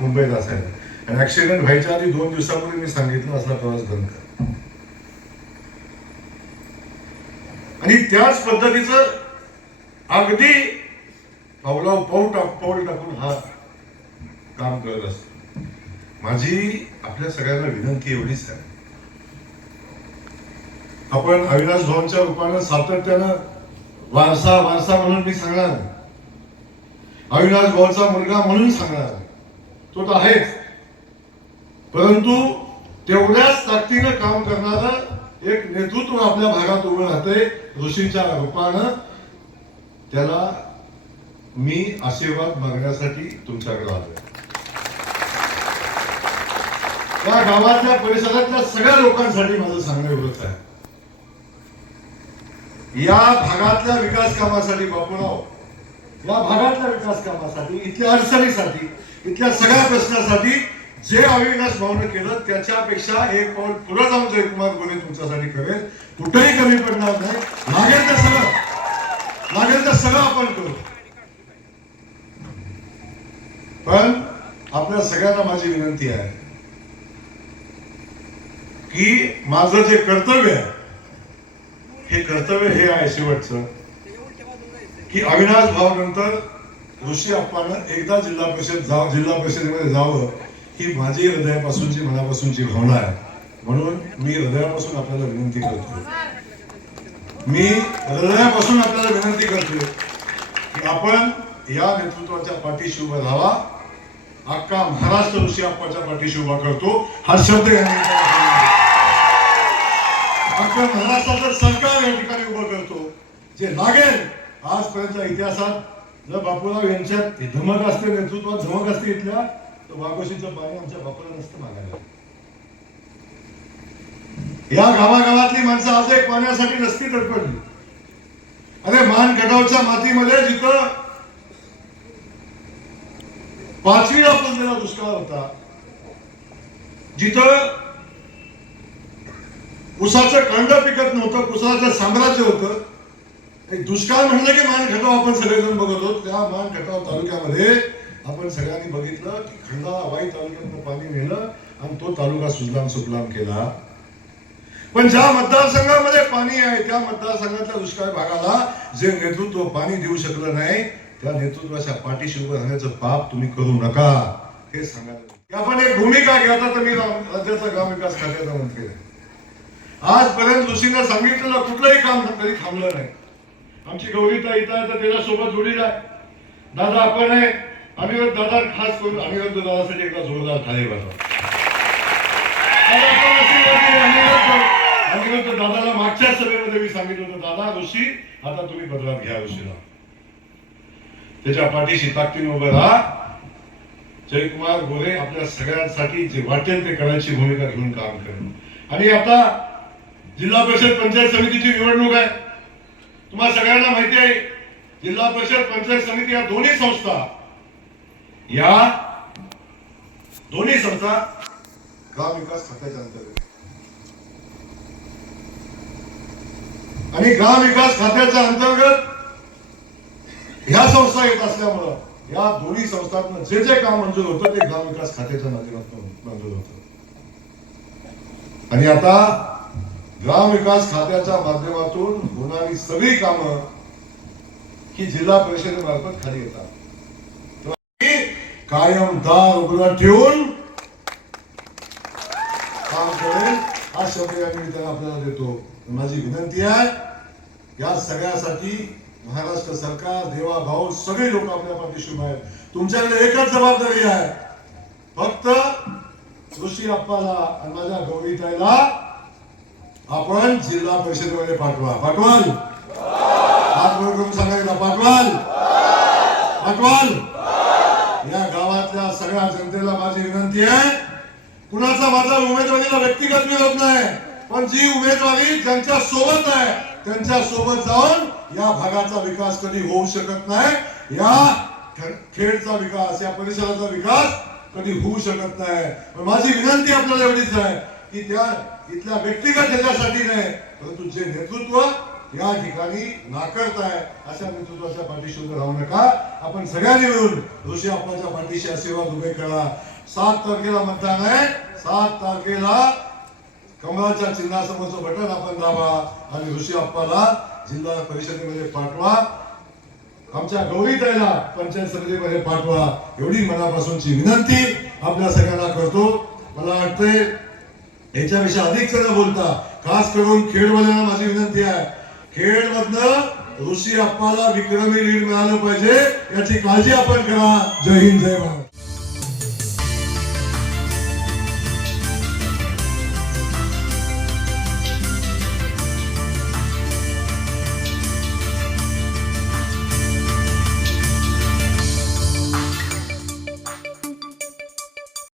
मुंबईत असायला. आणि ऍक्सिडेंट व्हायच्या आधी 2 दिवसापूर्वी मी सांगितलं असला प्रवास बंद कर. आणि त्याच पद्धतीचं अगदी पाऊल टाकून हा काम करत असतो. माझी आपल्या सगळ्यांना विनंती एवढीच आहे, आपण अविनाश भाऊंच्या रूपानं सातत्यानं वारसा म्हणून मी सांगणार, अविनाश भाऊचा मुलगा म्हणून सांगणार, तो तर आहेच, परंतु तेवढ्याच ताकदीनं काम करणारं एक नेतृत्व आपल्या भागात उभं राहते ऋषीच्या रूपानं. त्याला मी आशीर्वाद मागण्यासाठी तुमच्याकडे आलो. त्या गावातल्या परिसरातल्या सगळ्या लोकांसाठी माझं सांगणं एवढंच आहे, या भागातल्या विकास कामासाठी बापूराव, या भागातल्या विकास कामासाठी, इथल्या अडचणीसाठी, इथल्या सगळ्या प्रश्नासाठी जे अविनाश भाऊने केलं त्याच्यापेक्षा एक पाऊल पुढे जाऊन जयकुमार गोरे तुमच्यासाठी करेल. कुठेही कमी पडणार नाही. लागेल तर सगळं आपण करू. पण आपल्या सगळ्यांना माझी विनंती आहे की माझं जे कर्तव्य आहे, हे कर्तव्य हे आहे शेवटचं, की अविनाश भाऊ नंतर ऋषी अप्पानं एकदा जिल्हा परिषदेमध्ये जावं, ही माझी हृदयापासूनची मनापासूनची भावना आहे. म्हणून मी हृदयापासून आपल्याला विनंती करतो, की आपण या नेतृत्वाच्या पाठीशी उभं राहावा. अख्खा महाराष्ट्र ऋषी अप्पाच्या पाठीशी उभा करतो हा शब्द अख्खा महाराष्ट्राचं सरकार या ठिकाणी उभं करतो. जे लागेल आजपर्यंतच्या इतिहासात जर बापूराव यांच्यात धमक असते, नेतृत्वात धमक असते इथल्या, तर वाघोशीचं पाणी आमच्या बापूला नसतं मागायला. या गावागावातली माणसं आज एक पाण्यासाठी नसती तडपडली. अरे मान गडावच्या मातीमध्ये जिथं 5वीला पडलेला दुष्काळ होता, जिथं उसाचं कांड पिकत नव्हतं, उसाचं साम्राज्य होतं, एक दुष्काळ म्हणलं की मान खटाव आपण सगळेजण बघत होतो. त्या मान खटाव तालुक्यामध्ये आपण सगळ्यांनी बघितलं की खंडाळा वाई तालुक्यातनं पाणी नेलं आणि तो तालुका सुजलाम केला. पण ज्या मतदारसंघामध्ये पाणी आहे त्या मतदारसंघातल्या दुष्काळ भागाला जे नेतृत्व पाणी देऊ शकलं नाही, त्या नेतृत्वाच्या पाठीशी उभं राहण्याचं पाप तुम्ही करू नका, हे सांगायला. आपण एक भूमिका घ्या. तर मी राज्याचा ग्रामविकास खात्याचा मंत्री आहे. आजपर्यंत ऋषीने सांगितलेलं कुठलंही काम कधी थांबलं नाही. आमची गौरीताई इथं तर त्याच्यासोबत जोडीला आहे. दादा आपण आहे, अनिरुद्ध दादा, खास करून अनिरुद्ध दादासाठी एकदा जोरदार थाळी वाजवा. अनिरुद्ध दादाला मागच्या सभेमध्ये मी सांगितलं होतं, दादा ऋषी आता तुम्ही बदलात घ्या ऋषीला, त्याच्या पाठीशी ताकदीने उभं राहा. जयकुमार गोरे आपल्या सगळ्यांसाठी जे वाटेल ते करायची भूमिका घेऊन काम करेल. आणि आता जिल्हा परिषद पंचायत समितीची निवडणूक आहे. तुम्हाला सगळ्यांना माहिती आहे, जिल्हा परिषद पंचायत समिती या दोन्ही संस्था ग्रामविकास खात्याच्या अंतर्गत, आणि ग्रामविकास खात्याच्या अंतर्गत ह्या संस्था येत असल्यामुळं या दोन्ही संस्थांना जे जे काम मंजूर होतं ते ग्रामविकास खात्याच्या माध्यमातून मंजूर होतं. आणि आता ग्रामविकास खात्याच्या माध्यमातून होणारी सगळी कामं ही जिल्हा परिषदेमार्फत खाली येतात. कायम दार उघडा ठेवून काम करेल हा शब्द या निमित्ताने आपल्याला देतो. माझी विनंती आहे, या सगळ्यासाठी महाराष्ट्र सरकार, देवा भाऊ, सगळे लोक आपल्या पाठीशी उभे आहेत. तुमच्याकडे एकच जबाबदारी आहे, फक्त ऋषी अप्पाला आणि माझ्या गौरीताईला आपण जिल्हा परिषदेमध्ये पाठवाल. सांगायला पाठवाल. या गावातल्या सगळ्या जनतेला माझी विनंती आहे, कुणाचा माझा उमेदवारीला व्यक्तिगत विरोध नाही, पण जी उमेदवारी ज्यांच्या सोबत आहे त्यांच्या सोबत जाऊन या भागाचा विकास कधी होऊ शकत नाही. या खेडचा विकास, या परिसराचा विकास कधी होऊ शकत नाही. पण माझी विनंती आपल्याला एवढीच आहे की त्या इथल्या व्यक्तिगत ह्याच्यासाठी नाही, परंतु जे नेतृत्व या ठिकाणी नाकारताय, अशा नेतृत्वाच्या पाठीशी उभे राहू नका. आपण सगळ्यांनी मिळून ऋषी अप्पाच्या पाठीशी आशीर्वाद उभे करा. 7 तारखेला मतदान आहे. 7 तारखेला कमळाच्या चिन्हासमोरचं बटन आपण दाबा आणि ऋषी अप्पाला जिल्हा परिषदेमध्ये पाठवा. आमच्या गौरीताईला पंचायत समितीमध्ये पाठवा, एवढी मनापासूनची विनंती आपल्या सगळ्यांना करतो. मला वाटतंय याच्यापेक्षा अधिक न बोलता खास करून खेडवाल्यांना माझी विनंती आहे, खेडमधनं ऋषी अप्पाला विक्रमी लीड मिळालं पाहिजे, याची काळजी आपण करा. जय हिंद, जय भारत.